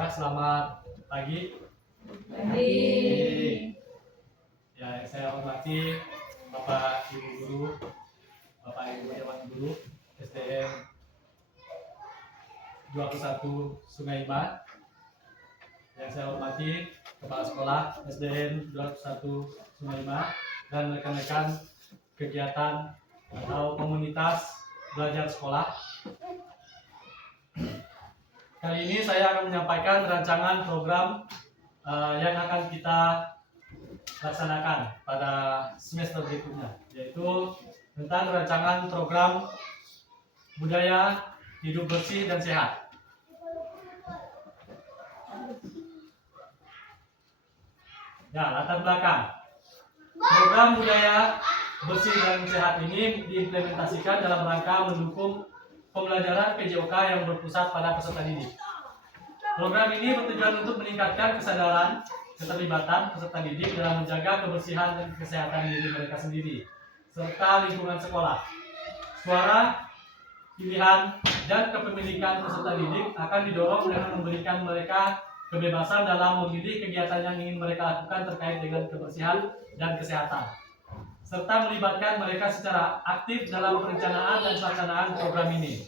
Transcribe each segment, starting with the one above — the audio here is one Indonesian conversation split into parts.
Ya, selamat pagi. Pagi. Ya, saya hormati Bapak Ibu Guru, Bapak Ibu Dewan Guru SDN 21 Sungai Ima. Yang saya hormati Kepala Sekolah SDN 21 Sungai Ima dan rekan-rekan kegiatan atau komunitas belajar sekolah. Kali ini saya akan menyampaikan rancangan program yang akan kita laksanakan pada semester berikutnya, yaitu tentang rancangan program budaya hidup bersih dan sehat. Ya, latar belakang program budaya bersih dan sehat ini diimplementasikan dalam rangka mendukung pembelajaran PJOK yang berpusat pada peserta didik. Program ini bertujuan untuk meningkatkan kesadaran, keterlibatan peserta didik dalam menjaga kebersihan dan kesehatan diri mereka sendiri, serta lingkungan sekolah. Suara, pilihan, dan kepemilikan peserta didik akan didorong dengan memberikan mereka kebebasan dalam memilih kegiatan yang ingin mereka lakukan terkait dengan kebersihan dan kesehatan, serta melibatkan mereka secara aktif dalam perencanaan dan pelaksanaan program ini.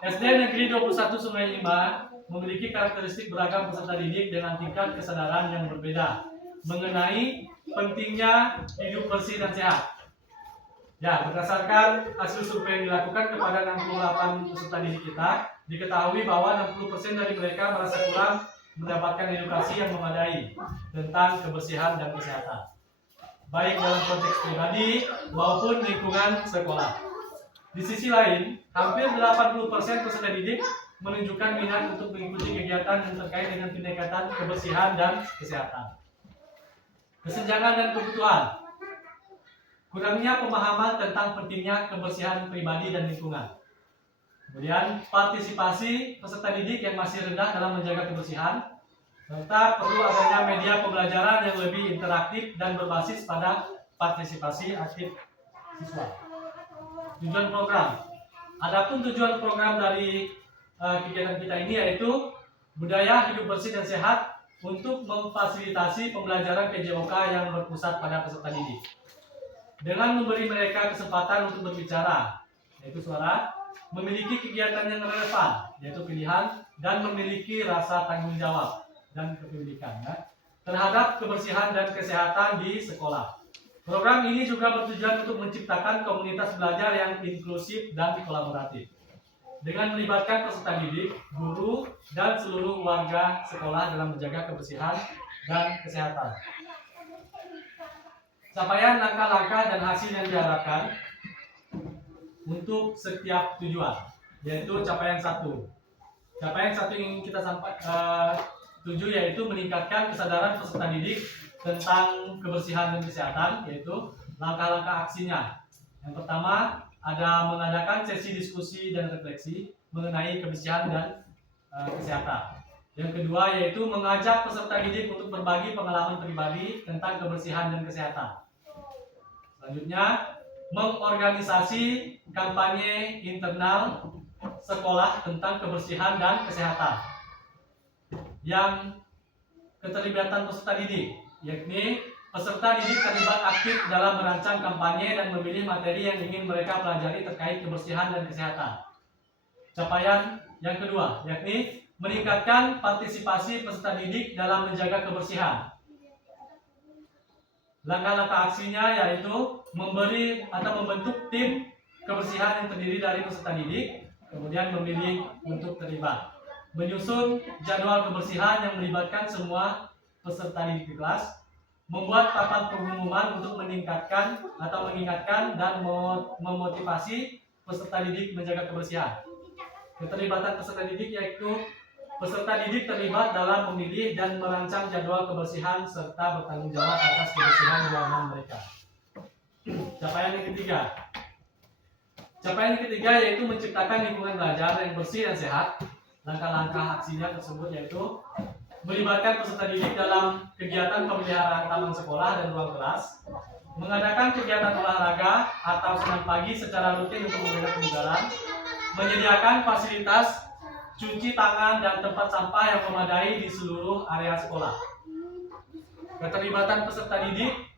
SD Negeri 21 Sungai Ima memiliki karakteristik beragam peserta didik dengan tingkat kesadaran yang berbeda mengenai pentingnya hidup bersih dan sehat. Ya, berdasarkan hasil survei yang dilakukan kepada 68 peserta didik kita, diketahui bahwa 60% dari mereka merasa kurang mendapatkan edukasi yang memadai tentang kebersihan dan kesehatan, baik dalam konteks pribadi maupun lingkungan sekolah. Di sisi lain, hampir 80% peserta didik menunjukkan minat untuk mengikuti kegiatan yang terkait dengan pendekatan kebersihan dan kesehatan. Kesenjangan dan kebutuhan. Kurangnya pemahaman tentang pentingnya kebersihan pribadi dan lingkungan. Kemudian, partisipasi peserta didik yang masih rendah dalam menjaga kebersihan, serta perlu adanya media pembelajaran yang lebih interaktif dan berbasis pada partisipasi aktif siswa. Tujuan program. Adapun tujuan program dari kegiatan kita ini yaitu budaya hidup bersih dan sehat untuk memfasilitasi pembelajaran PJOK yang berpusat pada peserta didik. Dengan memberi mereka kesempatan untuk berbicara, yaitu suara, memiliki kegiatan yang relevan, yaitu pilihan, dan memiliki rasa tanggung jawab dan kepemilikan terhadap kebersihan dan kesehatan di sekolah. Program ini juga bertujuan untuk menciptakan komunitas belajar yang inklusif dan kolaboratif dengan melibatkan peserta didik, guru, dan seluruh warga sekolah dalam menjaga kebersihan dan kesehatan. Capaian langkah-langkah dan hasil yang diharapkan untuk setiap tujuan, yaitu capaian 1. Capaian 1 yang kita tuju yaitu meningkatkan kesadaran peserta didik tentang kebersihan dan kesehatan, yaitu langkah-langkah aksinya. Yang pertama, ada mengadakan sesi diskusi dan refleksi mengenai kebersihan dan kesehatan. Yang kedua, yaitu mengajak peserta didik untuk berbagi pengalaman pribadi tentang kebersihan dan kesehatan. Selanjutnya, mengorganisasi kampanye internal sekolah tentang kebersihan dan kesehatan. Yang keterlibatan peserta didik, yakni peserta didik terlibat aktif dalam merancang kampanye dan memilih materi yang ingin mereka pelajari terkait kebersihan dan kesehatan. Capaian yang kedua, yakni meningkatkan partisipasi peserta didik dalam menjaga kebersihan. Langkah-langkah aksinya yaitu memberi atau membentuk tim kebersihan yang terdiri dari peserta didik, kemudian memilih untuk terlibat. Menyusun jadwal kebersihan yang melibatkan semua peserta didik di kelas, membuat papan pengumuman untuk meningkatkan atau mengingatkan dan memotivasi peserta didik menjaga kebersihan. Keterlibatan peserta didik yaitu peserta didik terlibat dalam memilih dan merancang jadwal kebersihan serta bertanggung jawab atas kebersihan ruangan mereka. Capaian yang ketiga. Capaian yang ketiga yaitu menciptakan lingkungan belajar yang bersih dan sehat. Langkah-langkah aksinya tersebut yaitu melibatkan peserta didik dalam kegiatan pemeliharaan taman sekolah dan ruang kelas, mengadakan kegiatan olahraga atau senam pagi secara rutin untuk menjaga kebugaran, menyediakan fasilitas cuci tangan dan tempat sampah yang memadai di seluruh area sekolah. Keterlibatan peserta didik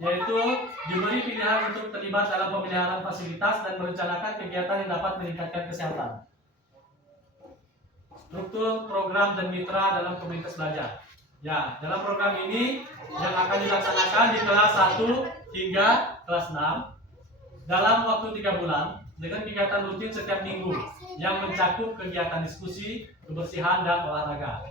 yaitu diberi pilihan untuk terlibat dalam pemeliharaan fasilitas dan merencanakan kegiatan yang dapat meningkatkan kesehatan. Struktur program dan mitra dalam komunitas belajar. Ya, dalam program ini yang akan dilaksanakan di kelas 1 hingga kelas 6 dalam waktu 3 bulan dengan kegiatan rutin setiap minggu yang mencakup kegiatan diskusi, kebersihan, dan olahraga.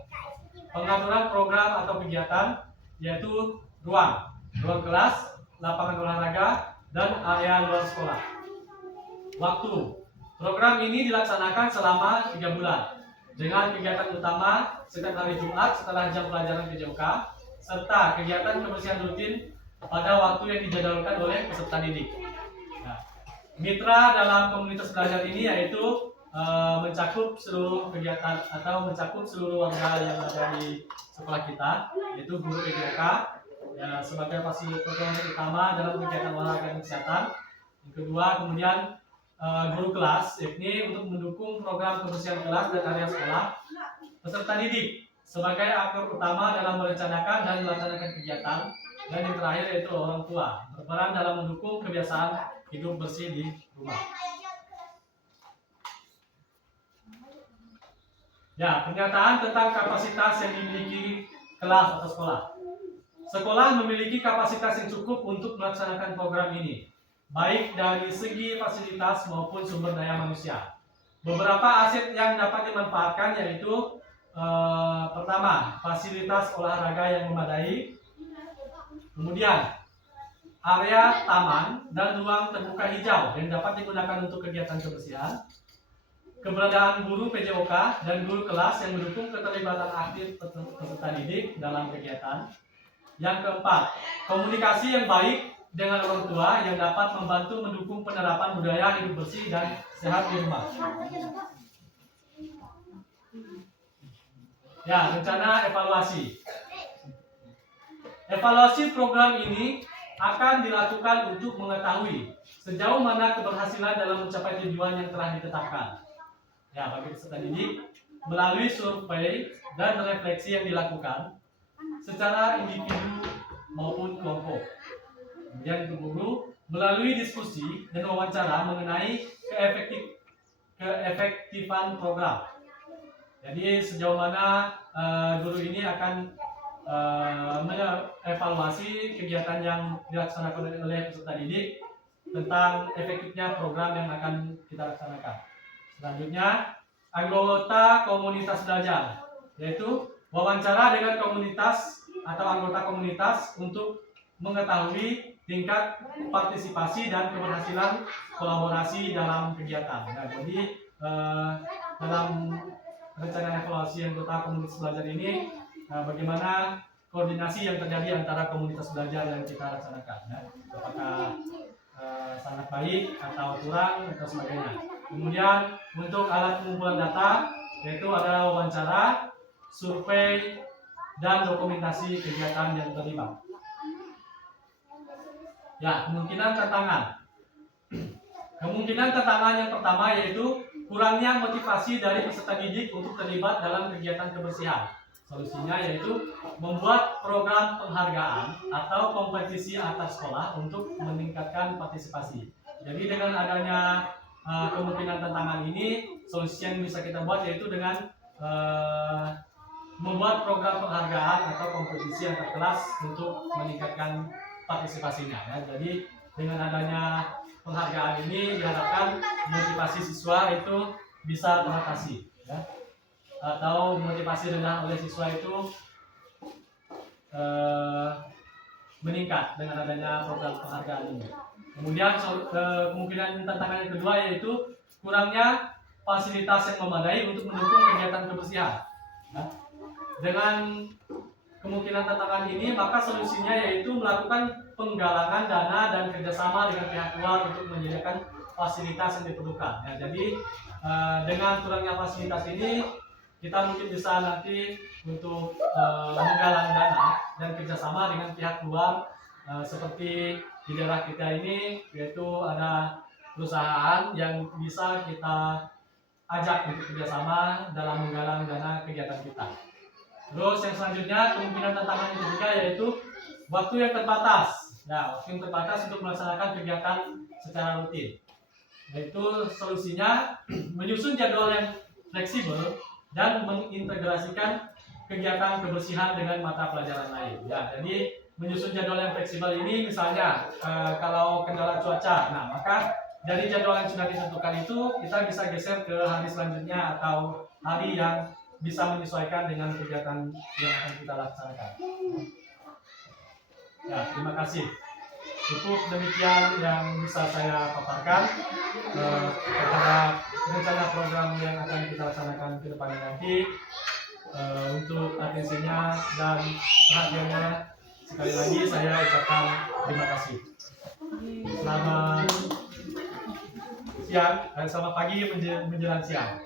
Pengaturan program atau kegiatan yaitu ruang kelas, lapangan olahraga, dan area luar sekolah. Waktu program ini dilaksanakan selama 3 bulan dengan kegiatan utama setiap hari Jumat setelah jam pelajaran PJOK serta kegiatan kebersihan rutin pada waktu yang dijadwalkan oleh peserta didik. Nah, mitra dalam komunitas belajar ini yaitu mencakup seluruh kegiatan atau mencakup seluruh warga yang ada di sekolah kita, yaitu guru PJOK ya, sebagai fasilitator utama dalam kegiatan olahraga dan kesehatan. Yang kedua, kemudian guru kelas, yakni untuk mendukung program kebersihan kelas dan area sekolah. Peserta didik sebagai aktor utama dalam merencanakan dan melaksanakan kegiatan. Dan yang terakhir yaitu orang tua, berperan dalam mendukung kebiasaan hidup bersih di rumah. Ya, pernyataan tentang kapasitas yang dimiliki kelas atau sekolah. Sekolah memiliki kapasitas yang cukup untuk melaksanakan program ini, baik dari segi fasilitas maupun sumber daya manusia. Beberapa aset yang dapat dimanfaatkan yaitu pertama, fasilitas olahraga yang memadai, kemudian area taman dan ruang terbuka hijau yang dapat digunakan untuk kegiatan kebersihan, keberadaan guru PJOK dan guru kelas yang mendukung keterlibatan aktif peserta didik dalam kegiatan. Yang keempat, komunikasi yang baik dengan orang tua yang dapat membantu mendukung penerapan budaya hidup bersih dan sehat di rumah. Ya, rencana evaluasi. Evaluasi program ini akan dilakukan untuk mengetahui sejauh mana keberhasilan dalam mencapai tujuan yang telah ditetapkan. Ya, bagi peserta didik melalui survei dan refleksi yang dilakukan secara individu maupun kelompok. Kemudian guru melalui diskusi dan wawancara mengenai keefektifan program. Jadi sejauh mana guru ini akan mengevaluasi kegiatan yang dilaksanakan oleh peserta didik tentang efektifnya program yang akan kita laksanakan. Selanjutnya, anggota komunitas belajar, yaitu wawancara dengan komunitas atau anggota komunitas untuk mengetahui tingkat partisipasi dan keberhasilan kolaborasi dalam kegiatan. Nah, jadi dalam rencana evaluasi anggota komunitas belajar ini, bagaimana koordinasi yang terjadi antara komunitas belajar yang kita laksanakan, ya. Apakah sangat baik atau kurang atau sebagainya. Kemudian untuk alat pengumpulan data yaitu ada wawancara, survei, dan dokumentasi kegiatan yang terlibat. Ya, kemungkinan tantangan. Kemungkinan tantangan yang pertama yaitu kurangnya motivasi dari peserta didik untuk terlibat dalam kegiatan kebersihan. Solusinya yaitu membuat program penghargaan atau kompetisi antar sekolah untuk meningkatkan partisipasi. Jadi dengan adanya kemungkinan tantangan ini, solusi yang bisa kita buat yaitu dengan membuat program penghargaan atau kompetisi antar kelas untuk meningkatkan partisipasinya. Ya. Jadi dengan adanya penghargaan ini diharapkan motivasi siswa itu bisa teratasi, ya. Atau motivasi rendah oleh siswa itu meningkat dengan adanya program penghargaan ini. Kemudian kemungkinan tantangan yang kedua yaitu kurangnya fasilitas yang memadai untuk mendukung kegiatan kebersihan. Nah, dengan kemungkinan tantangan ini, maka solusinya yaitu melakukan penggalangan dana dan kerjasama dengan pihak luar untuk menyediakan fasilitas yang diperlukan. Ya, jadi dengan kurangnya fasilitas ini, kita mungkin bisa nanti untuk menggalang dana dan kerjasama dengan pihak luar, seperti di daerah kita ini, yaitu ada perusahaan yang bisa kita ajak untuk kerjasama dalam menggalang dana kegiatan kita. Terus yang selanjutnya kemungkinan tantangan yang ketiga yaitu waktu yang terbatas. Ya, waktu yang terbatas untuk melaksanakan kegiatan secara rutin. Yaitu solusinya menyusun jadwal yang fleksibel dan mengintegrasikan kegiatan kebersihan dengan mata pelajaran lain. Ya, jadi menyusun jadwal yang fleksibel ini misalnya kalau kendala cuaca, nah maka dari jadwal yang sudah ditentukan itu kita bisa geser ke hari selanjutnya atau hari yang bisa menyesuaikan dengan kegiatan yang akan kita laksanakan. Ya, terima kasih. Cukup demikian yang bisa saya paparkan terhadap rencana program yang akan kita laksanakan ke depannya nanti. Untuk atensinya dan perhatiannya sekali lagi saya ucapkan terima kasih. Selamat siang, selamat pagi menjelang siang.